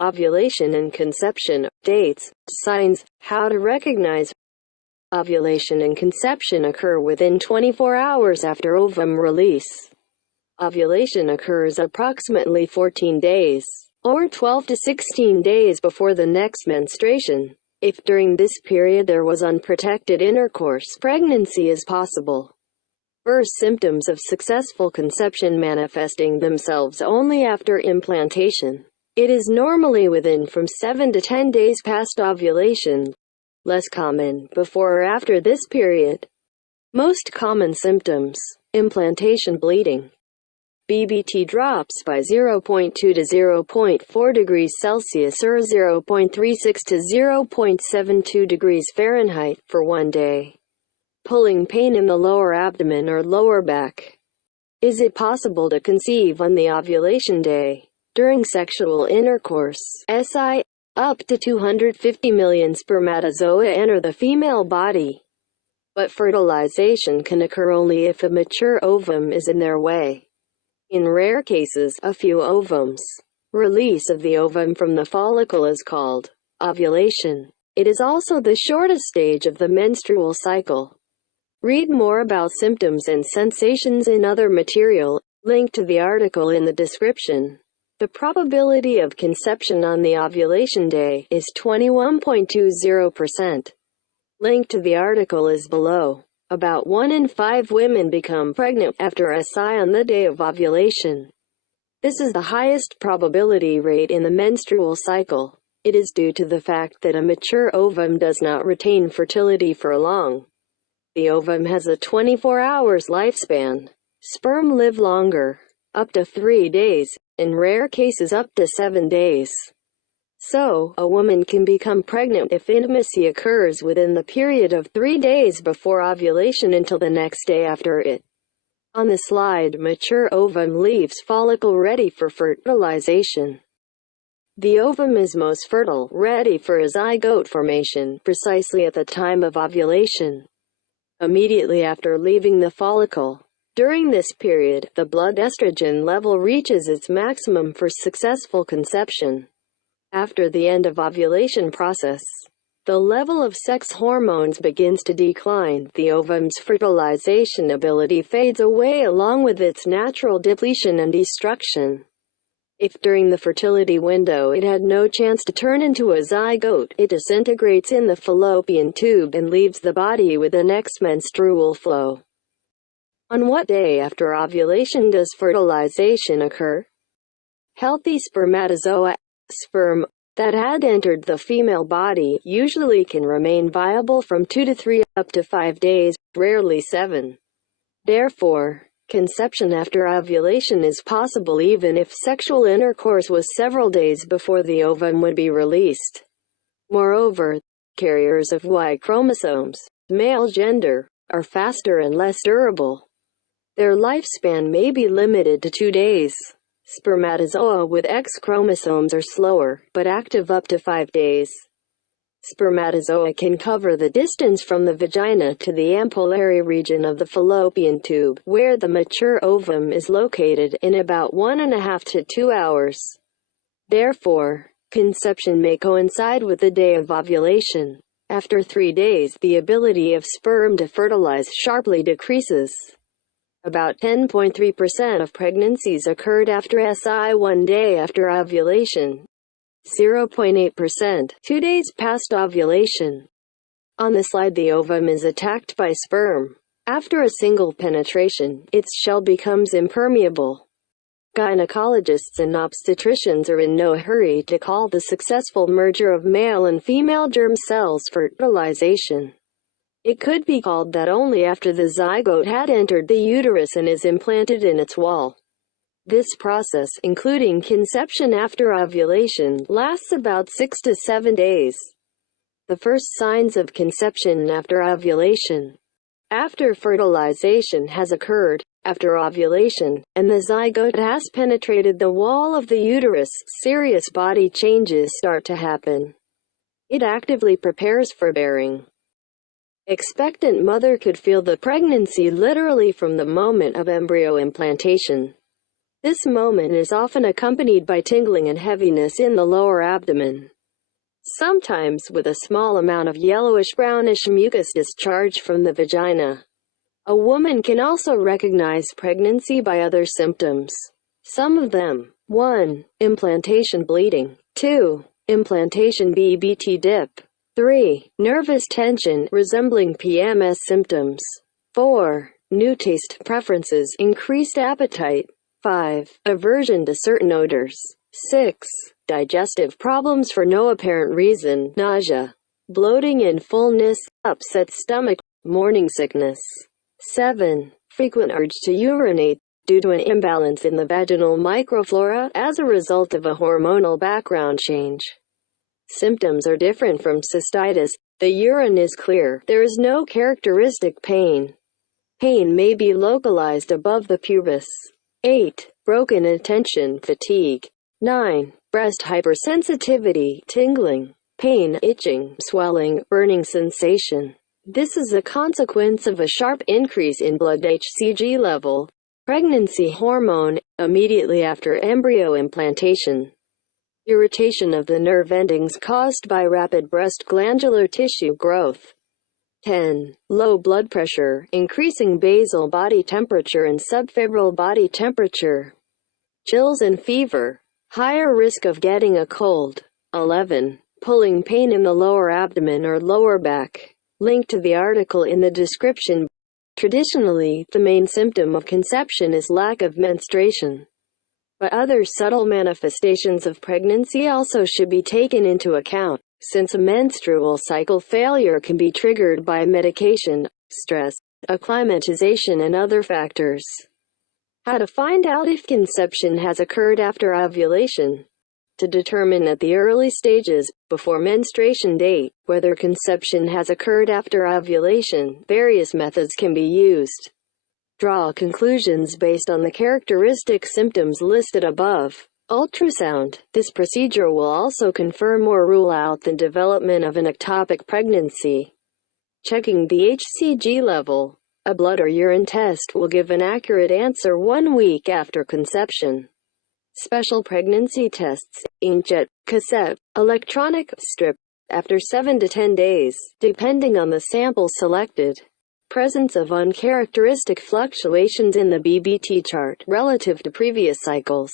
Ovulation and conception, dates, signs, how to recognize. Ovulation and conception occur within 24 hours after ovum release. Ovulation occurs approximately 14 days, or 12 to 16 days before the next menstruation. If during this period there was unprotected intercourse, pregnancy is possible. First symptoms of successful conception manifesting themselves only after implantation. It is normally within from 7 to 10 days past ovulation, less common before or after this period. Most common symptoms: implantation bleeding. BBT drops by 0.2 to 0.4 degrees Celsius or 0.36 to 0.72 degrees Fahrenheit for 1 day. Pulling pain in the lower abdomen or lower back. Is it possible to conceive on the ovulation day? During sexual intercourse, SI, up to 250 million spermatozoa enter the female body. But fertilization can occur only if a mature ovum is in their way. In rare cases, a few ovums. Release of the ovum from the follicle is called ovulation. It is also the shortest stage of the menstrual cycle. Read more about symptoms and sensations in other material, linked to the article in the description. The probability of conception on the ovulation day is 21.20%. Link to the article is below. About 1 in 5 women become pregnant after SI on the day of ovulation. This is the highest probability rate in the menstrual cycle. It is due to the fact that a mature ovum does not retain fertility for long. The ovum has a 24 hours lifespan. Sperm live longer, up to 3 days, in rare cases up to 7 days. So, a woman can become pregnant if intimacy occurs within the period of 3 days before ovulation until the next day after it. On the slide, mature ovum leaves follicle ready for fertilization. The ovum is most fertile, ready for a zygote formation, precisely at the time of ovulation. Immediately after leaving the follicle. During this period, the blood estrogen level reaches its maximum for successful conception. After the end of ovulation process, the level of sex hormones begins to decline. The ovum's fertilization ability fades away along with its natural depletion and destruction. If during the fertility window it had no chance to turn into a zygote, it disintegrates in the fallopian tube and leaves the body with the next menstrual flow. On what day after ovulation does fertilization occur? Healthy spermatozoa, sperm, that had entered the female body, usually can remain viable from 2 to 3 up to 5 days, rarely 7. Therefore, conception after ovulation is possible even if sexual intercourse was several days before the ovum would be released. Moreover, carriers of Y chromosomes, male gender, are faster and less durable. Their lifespan may be limited to 2 days. Spermatozoa with X chromosomes are slower, but active up to 5 days. Spermatozoa can cover the distance from the vagina to the ampullary region of the fallopian tube, where the mature ovum is located, in about 1.5 to 2 hours. Therefore, conception may coincide with the day of ovulation. After 3 days, the ability of sperm to fertilize sharply decreases. About 10.3% of pregnancies occurred after SI 1 day after ovulation. 0.8%, 2 days past ovulation. On the slide, the ovum is attacked by sperm. After a single penetration, its shell becomes impermeable. Gynecologists and obstetricians are in no hurry to call the successful merger of male and female germ cells fertilization. It could be called that only after the zygote had entered the uterus and is implanted in its wall. This process, including conception after ovulation, lasts about 6 to 7 days. The first signs of conception after ovulation. After fertilization has occurred, after ovulation, and the zygote has penetrated the wall of the uterus, serious body changes start to happen. It actively prepares for bearing. Expectant mother could feel the pregnancy literally from the moment of embryo implantation. This moment is often accompanied by tingling and heaviness in the lower abdomen, sometimes with a small amount of yellowish-brownish mucus discharge from the vagina. A woman can also recognize pregnancy by other symptoms. Some of them: 1. Implantation bleeding. 2. Implantation BBT dip. 3. Nervous tension resembling PMS symptoms. 4. New taste preferences, increased appetite. 5. Aversion to certain odors. 6. Digestive problems for no apparent reason, nausea, bloating and fullness, upset stomach, morning sickness. 7. Frequent urge to urinate, due to an imbalance in the vaginal microflora as a result of a hormonal background change. Symptoms are different from cystitis. The urine is clear. There is no characteristic pain. Pain may be localized above the pubis. 8. Broken attention, fatigue. 9. Breast hypersensitivity, tingling, pain, itching, swelling, burning sensation. This is a consequence of a sharp increase in blood hCG level, pregnancy hormone, immediately after embryo implantation. Irritation of the nerve endings caused by rapid breast glandular tissue growth. 10. Low blood pressure, increasing basal body temperature and subfebrile body temperature. Chills and fever. Higher risk of getting a cold. 11. Pulling pain in the lower abdomen or lower back. Link to the article in the description. Traditionally, the main symptom of conception is lack of menstruation. But other subtle manifestations of pregnancy also should be taken into account, since a menstrual cycle failure can be triggered by medication, stress, acclimatization and other factors. How to find out if conception has occurred after ovulation. To determine at the early stages, before menstruation date, whether conception has occurred after ovulation, various methods can be used. Draw conclusions based on the characteristic symptoms listed above. Ultrasound. This procedure will also confirm or rule out the development of an ectopic pregnancy. Checking the hCG level. A blood or urine test will give an accurate answer 1 week after conception. Special pregnancy tests, inkjet, cassette, electronic, strip, after 7 to 10 days, depending on the sample selected. Presence of uncharacteristic fluctuations in the BBT chart relative to previous cycles.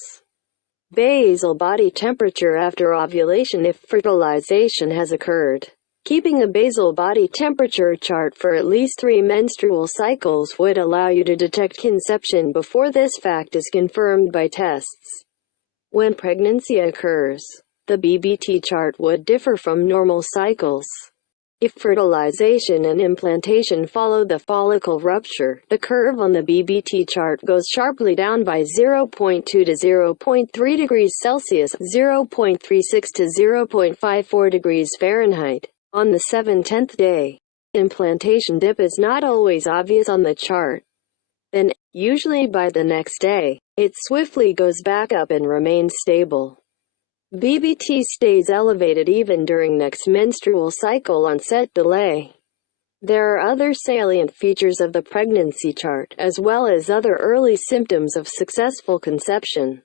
Basal body temperature after ovulation if fertilization has occurred. Keeping a basal body temperature chart for at least 3 menstrual cycles would allow you to detect conception before this fact is confirmed by tests. When pregnancy occurs, the BBT chart would differ from normal cycles. If fertilization and implantation follow the follicle rupture, the curve on the BBT chart goes sharply down by 0.2 to 0.3 degrees Celsius, 0.36 to 0.54 degrees Fahrenheit. On the 7-10th day, implantation dip is not always obvious on the chart. Then, usually by the next day, it swiftly goes back up and remains stable. BBT stays elevated even during next menstrual cycle onset delay. There are other salient features of the pregnancy chart, as well as other early symptoms of successful conception.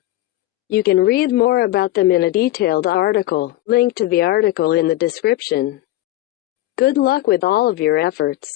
You can read more about them in a detailed article. Link to the article in the description. Good luck with all of your efforts.